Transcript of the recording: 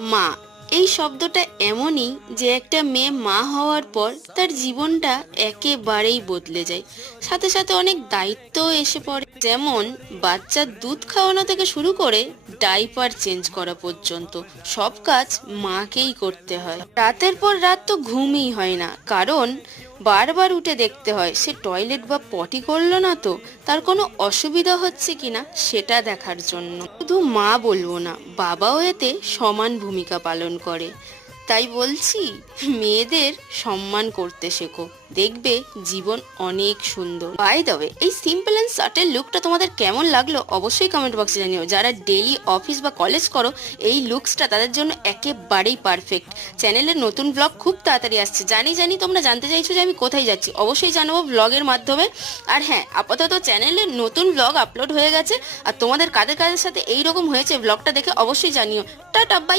মা এই শব্দটা এমনই যে একটা মেয়ে মা হওয়ার পর তার জীবনটা একেবারেই বদলে যায়। সাথে সাথে অনেক দায়িত্বও এসে পড়ে, যেমন বাচ্চার দুধ খাওয়ানো থেকে শুরু করে ডাইপার চেঞ্জ করা পর্যন্ত সব কাজ মাকেই করতে হয়। রাতের পর রাত তো ঘুমই হয় না, কারণ বারবার উঠে দেখতে হয় সে টয়লেট বা পটি করলো না তো, তার কোনো অসুবিধা হচ্ছে কিনা সেটা দেখার জন্য। শুধু মা বলবো না, বাবাও এতে সমান ভূমিকা পালন করে। তাই বলছি, মেয়েদের সম্মান করতে শেখো, দেখবে জীবন অনেক সুন্দর। বাই দ্য ওয়ে, এই সিম্পল অ্যান্ড সাটেল লুকটা তোমাদের কেমন লাগলো অবশ্যই কমেন্ট বক্সে জানিও। যারা ডেইলি অফিস বা কলেজ করো, এই লুকসটা তাদের জন্য একেবারেই পারফেক্ট। চ্যানেলের নতুন ব্লগ খুব তাড়াতাড়ি আসছে। জানি জানি তোমরা জানতে চাইছো যে আমি কোথায় যাচ্ছি, অবশ্যই জানাবো ব্লগের মাধ্যমে। আর হ্যাঁ, আপাতত চ্যানেলে নতুন ব্লগ আপলোড হয়ে গেছে, আর তোমাদের কাদের কাদের সাথে এইরকম হয়েছে ব্লগটা দেখে অবশ্যই জানিও। Ta-ta, by.